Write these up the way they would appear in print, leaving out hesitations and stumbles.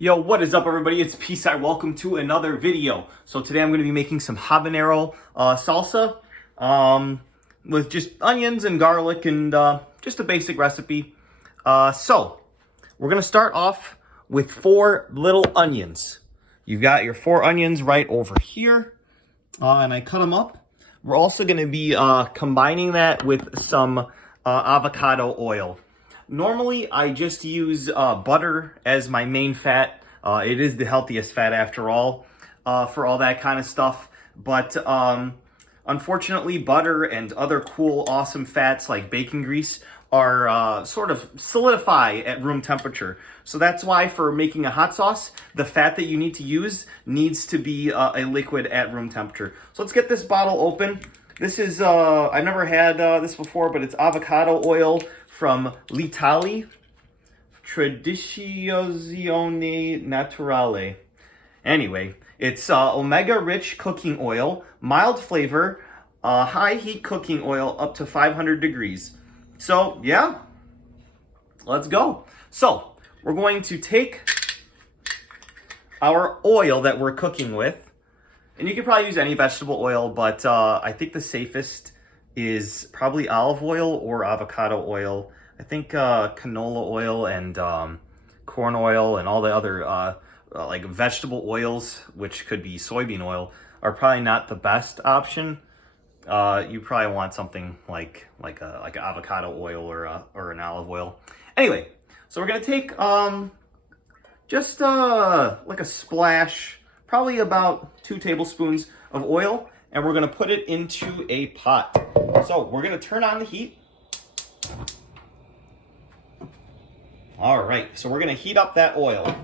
Yo, what is up everybody? It's Peace. Welcome to another video. So today I'm going to be making some habanero salsa with just onions and garlic and just a basic recipe. So we're going to start off with 4 little onions. You've got your 4 onions right over here, and I cut them up. We're also going to be combining that with some avocado oil. Normally, I just use butter as my main fat. It is the healthiest fat after all for all that kind of stuff. But unfortunately, butter and other cool, awesome fats like bacon grease are sort of solidify at room temperature. So that's why for making a hot sauce, the fat that you need to use needs to be a liquid at room temperature. So let's get this bottle open. This is, I've never had this before, but it's avocado oil from L'Italia, Tradizione Naturale. Anyway, it's omega-rich cooking oil, mild flavor, high heat cooking oil up to 500 degrees. So, yeah, let's go. So, we're going to take our oil that we're cooking with, and you can probably use any vegetable oil, but I think the safest is probably olive oil or avocado oil. I think canola oil and corn oil and all the other like vegetable oils, which could be soybean oil, are probably not the best option. You probably want something like avocado oil or an olive oil. Anyway, so we're gonna take just like a splash, probably about 2 tablespoons of oil, and we're gonna put it into a pot. So we're gonna turn on the heat. All right, so we're gonna heat up that oil.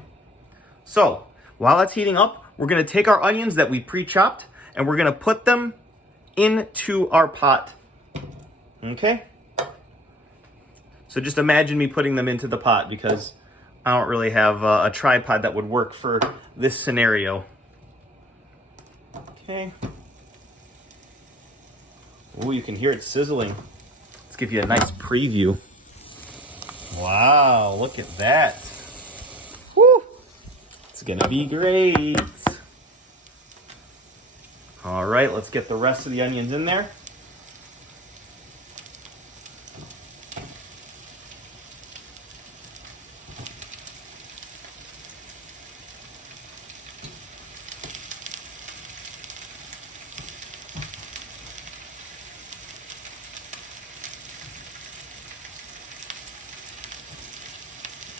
So while that's heating up, we're gonna take our onions that we pre-chopped and we're gonna put them into our pot. Okay? So just imagine me putting them into the pot because I don't really have a tripod that would work for this scenario. Okay. Ooh, you can hear it sizzling. Let's give you a nice preview. Wow, look at that. Woo! It's gonna be great. All right, let's get the rest of the onions in there.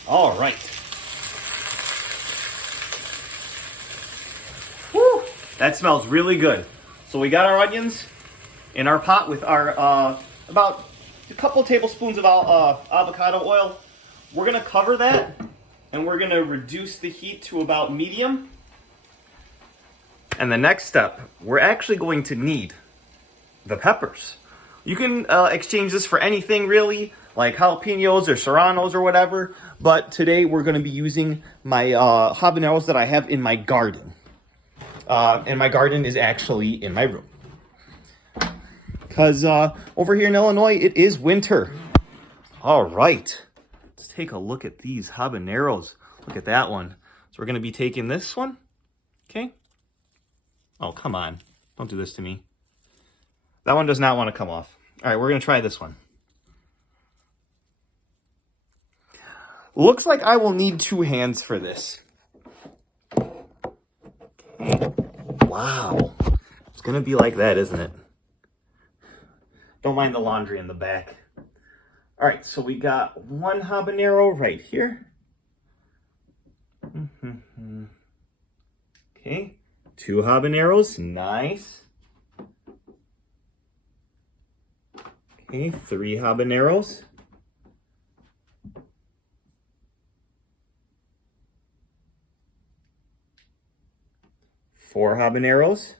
All right. Woo! That smells really good. So we got our onions in our pot with our about a couple tablespoons of avocado oil. We're gonna cover that and we're gonna reduce the heat to about medium. And the next step, we're actually going to need the peppers. You can exchange this for anything really, like jalapenos or serranos or whatever, but today we're going to be using my habaneros that I have in my garden. And my garden is actually in my room. Because over here in Illinois, it is winter. All right, let's take a look at these habaneros. Look at that one. So we're going to be taking this one, okay? Oh, come on. Don't do this to me. That one does not want to come off. All right, we're going to try this one. Looks like I will need 2 hands for this. Okay. Wow. It's going to be like that, isn't it? Don't mind the laundry in the back. All right, so we got 1 habanero right here. Okay. 2 habaneros. Nice. Okay, 3 habaneros. 4 habaneros.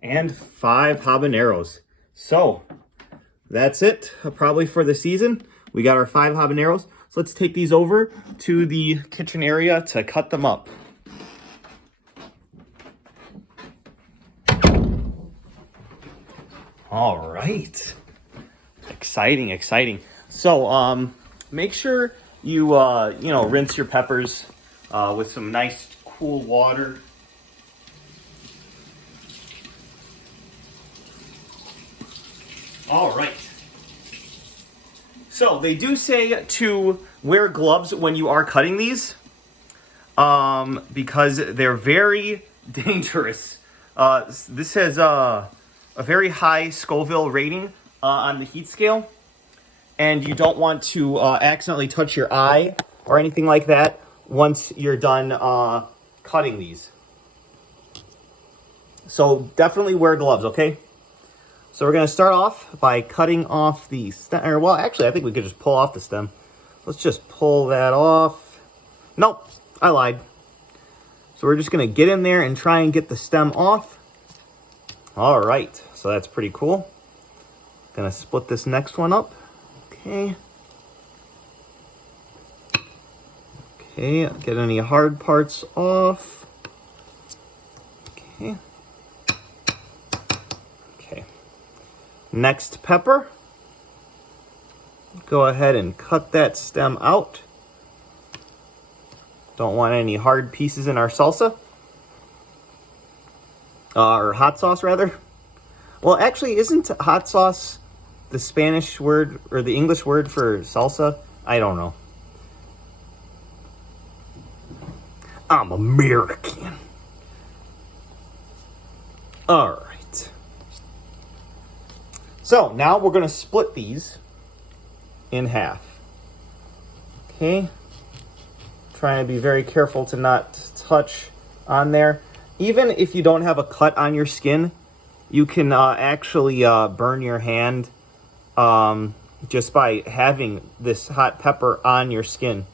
And 5 habaneros. So that's it, probably for the season. We got our 5 habaneros. So let's take these over to the kitchen area to cut them up. All right. Exciting, exciting. So make sure you rinse your peppers with some nice cool water. All right. So they do say to wear gloves when you are cutting these because they're very dangerous. This has a very high Scoville rating on the heat scale, and you don't want to accidentally touch your eye or anything like that once you're done cutting these. So definitely wear gloves, okay? So we're going to start off by cutting off the stem. Or, well, actually, I think we could just pull off the stem. Let's just pull that off. Nope, I lied. So we're just going to get in there and try and get the stem off. All right, so that's pretty cool. Going to split this next one up. Okay. Okay, get any hard parts off. Okay. Next pepper, go ahead and cut that stem out. Don't want any hard pieces in our salsa, or hot sauce rather. Well, actually, isn't hot sauce the Spanish word or the English word for salsa? I don't know. I'm American. All right. So now we're going to split these in half. Okay. Trying to be very careful to not touch on there. Even if you don't have a cut on your skin, you can actually burn your hand just by having this hot pepper on your skin.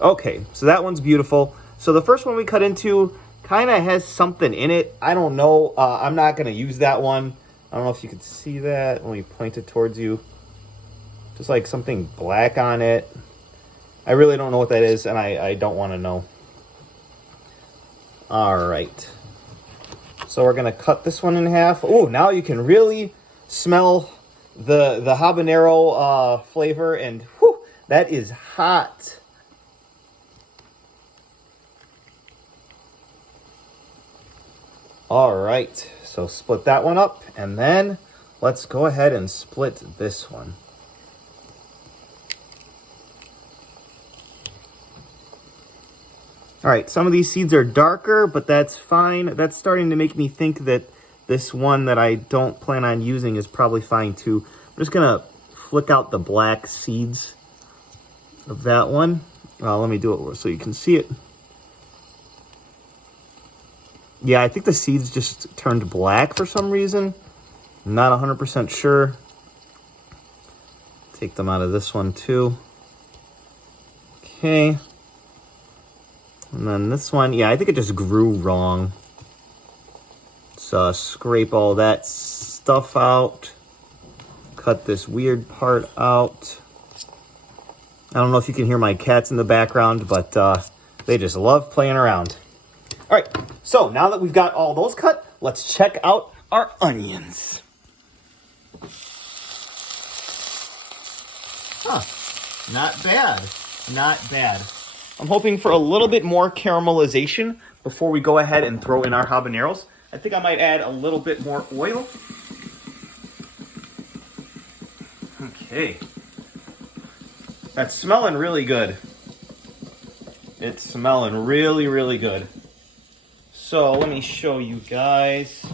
Okay, so that one's beautiful. So the first one we cut into kind of has something in it. I don't know. I'm not going to use that one. I don't know if you can see that when we point it towards you. Just like something black on it. I really don't know what that is, and I don't want to know. All right. So we're going to cut this one in half. Oh, now you can really smell the habanero flavor, and whew, that is hot. All right, so split that one up, and then let's go ahead and split this one. All right, some of these seeds are darker, but that's fine. That's starting to make me think that this one that I don't plan on using is probably fine too. I'm just gonna flick out the black seeds of that one. Let me do it so you can see it. Yeah, I think the seeds just turned black for some reason. I'm not 100% sure. Take them out of this one too. Okay. And then this one, yeah, I think it just grew wrong. Let's scrape all that stuff out. Cut this weird part out. I don't know if you can hear my cats in the background, but they just love playing around. All right, so now that we've got all those cut, let's check out our onions. Huh, not bad, not bad. I'm hoping for a little bit more caramelization before we go ahead and throw in our habaneros. I think I might add a little bit more oil. Okay. That's smelling really good. It's smelling really, really good. So let me show you guys.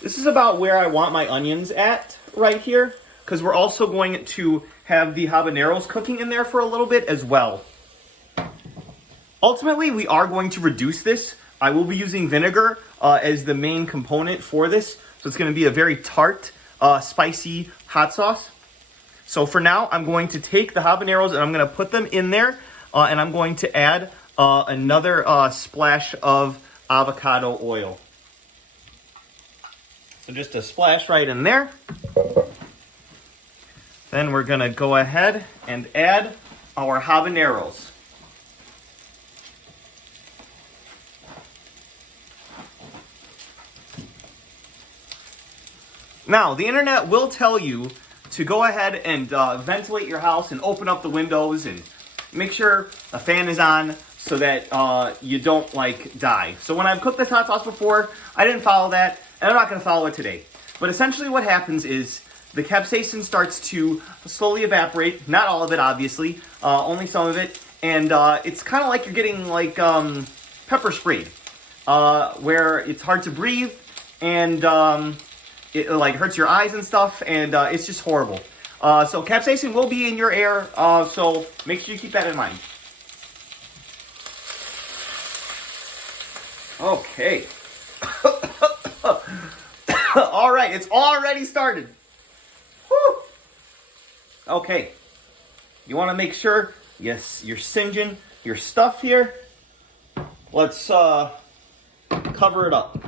This is about where I want my onions at right here, because we're also going to have the habaneros cooking in there for a little bit as well. Ultimately, we are going to reduce this. I will be using vinegar as the main component for this. So it's going to be a very tart, spicy hot sauce. So for now, I'm going to take the habaneros and I'm going to put them in there. And I'm going to add another splash of avocado oil. So just a splash right in there. Then we're going to go ahead and add our habaneros. Now, the internet will tell you to go ahead and ventilate your house and open up the windows and make sure a fan is on so that you don't like die. So when I've cooked this hot sauce before, I didn't follow that, and I'm not going to follow it today. But essentially what happens is the capsaicin starts to slowly evaporate. Not all of it, obviously, only some of it. And it's kind of like you're getting like pepper sprayed, where it's hard to breathe and it like hurts your eyes and stuff, and it's just horrible. So capsaicin will be in your air, so make sure you keep that in mind. Okay. All right, it's already started. Whew. Okay. You want to make sure, yes, you're singeing your stuff here. Let's cover it up.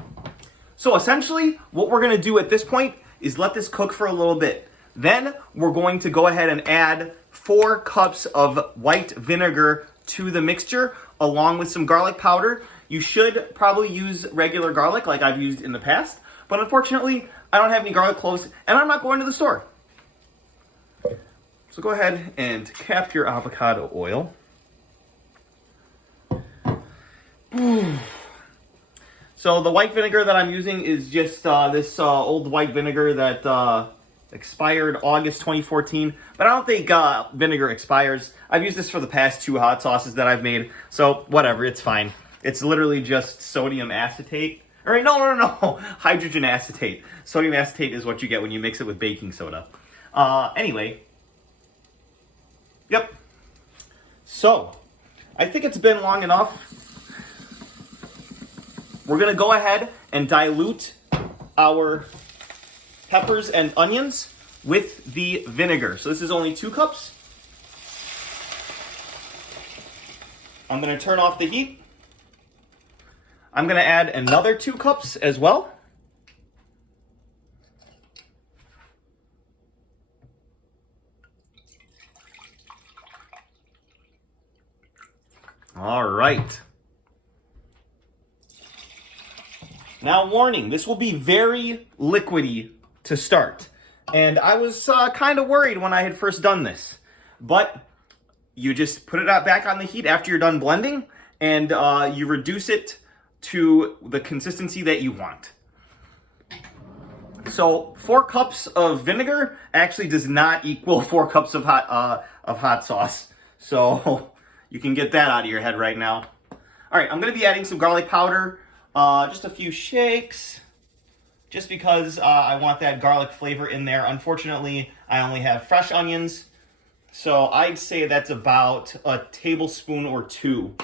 So essentially, what we're going to do at this point is let this cook for a little bit. Then we're going to go ahead and add 4 cups of white vinegar to the mixture, along with some garlic powder. You should probably use regular garlic like I've used in the past, but unfortunately, I don't have any garlic cloves, and I'm not going to the store. So go ahead and cap your avocado oil. So the white vinegar that I'm using is just this old white vinegar that expired August 2014. But I don't think vinegar expires. I've used this for the past 2 hot sauces that I've made. So whatever, it's fine. It's literally just sodium acetate. Or no. Hydrogen acetate. Sodium acetate is what you get when you mix it with baking soda. Anyway. Yep. So, I think it's been long enough. We're going to go ahead and dilute our peppers and onions with the vinegar. So this is only 2 cups. I'm going to turn off the heat. I'm going to add another 2 cups as well. All right. Now, warning, this will be very liquidy to start. And I was kind of worried when I had first done this. But you just put it back on the heat after you're done blending, and you reduce it to the consistency that you want. So 4 cups of vinegar actually does not equal 4 cups of hot sauce. So you can get that out of your head right now. All right, I'm going to be adding some garlic powder. Just a few shakes, just because I want that garlic flavor in there. Unfortunately, I only have fresh onions, so I'd say that's about a tablespoon or 2.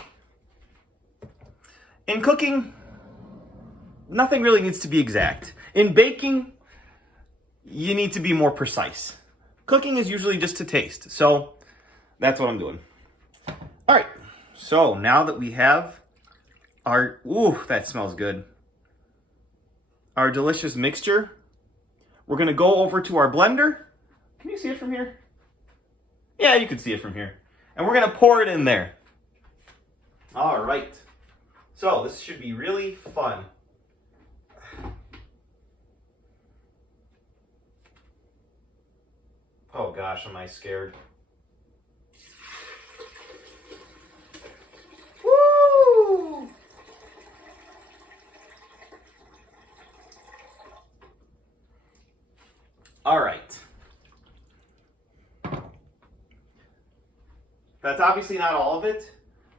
In cooking, nothing really needs to be exact. In baking, you need to be more precise. Cooking is usually just to taste, so that's what I'm doing. All right, so now that we have ooh, that smells good. Our delicious mixture. We're going to go over to our blender. Can you see it from here? Yeah, you can see it from here. And we're going to pour it in there. All right. So this should be really fun. Oh gosh, am I scared. Woo! All right. That's obviously not all of it,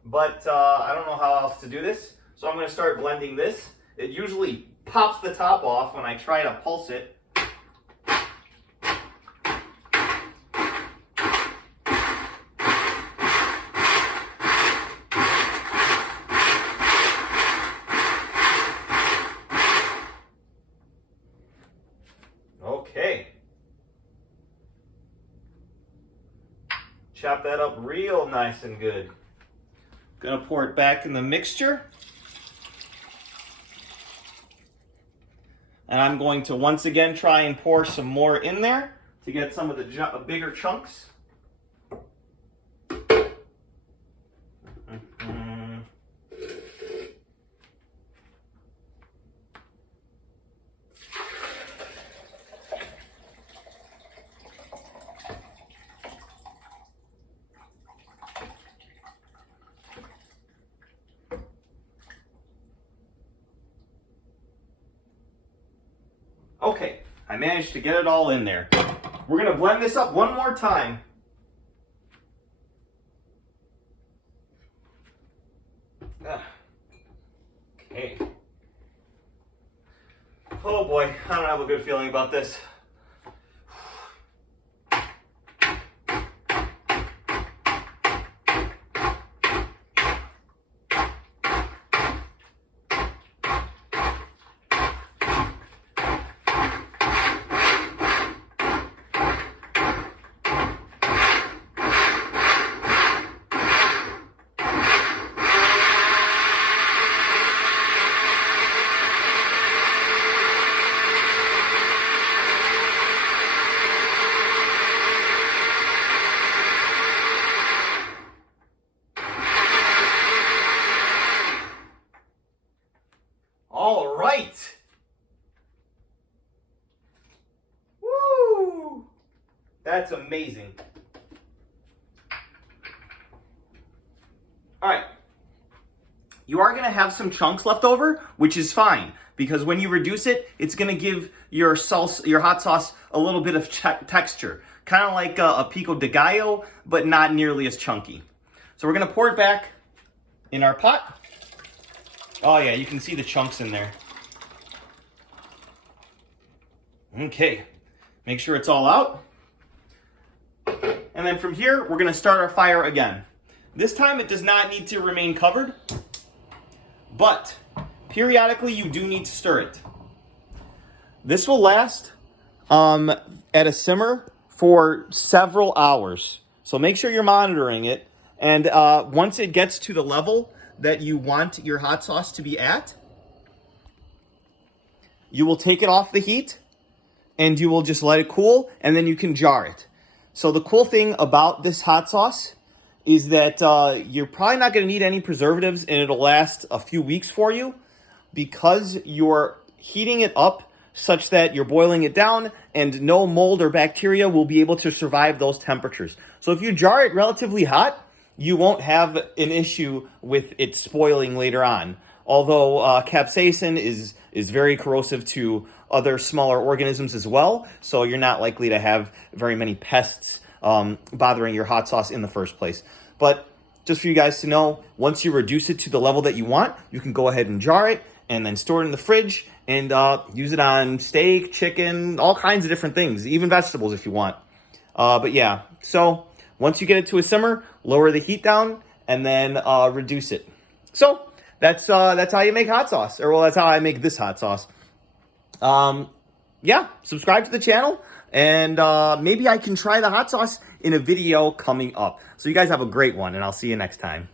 but I don't know how else to do this. So I'm going to start blending this. It usually pops the top off when I try to pulse it. Okay. Chop that up real nice and good. Gonna pour it back in the mixture. And I'm going to once again try and pour some more in there to get some of the bigger chunks. Okay, I managed to get it all in there. We're gonna blend this up one more time. Okay. Oh boy, I don't have a good feeling about this. All right. Woo! That's amazing. All right. You are going to have some chunks left over, which is fine, because when you reduce it, it's going to give your sauce, your hot sauce, a little bit of texture. Kind of like a pico de gallo, but not nearly as chunky. So we're going to pour it back in our pot. Oh yeah, you can see the chunks in there. Okay, make sure it's all out. And then from here, we're gonna start our fire again. This time it does not need to remain covered, but periodically you do need to stir it. This will last at a simmer for several hours. So make sure you're monitoring it. And once it gets to the level that you want your hot sauce to be at, you will take it off the heat and you will just let it cool, and then you can jar it. So the cool thing about this hot sauce is that you're probably not going to need any preservatives, and it'll last a few weeks for you because you're heating it up such that you're boiling it down and no mold or bacteria will be able to survive those temperatures. So if you jar it relatively hot, you won't have an issue with it spoiling later on. Although capsaicin is very corrosive to other smaller organisms as well, so you're not likely to have very many pests bothering your hot sauce in the first place. But just for you guys to know, once you reduce it to the level that you want, you can go ahead and jar it and then store it in the fridge and use it on steak, chicken, all kinds of different things, even vegetables if you want. But yeah, so once you get it to a simmer, lower the heat down and then reduce it. So that's how you make hot sauce, or well, that's how I make this hot sauce. Yeah, subscribe to the channel, and maybe I can try the hot sauce in a video coming up. So you guys have a great one, and I'll see you next time.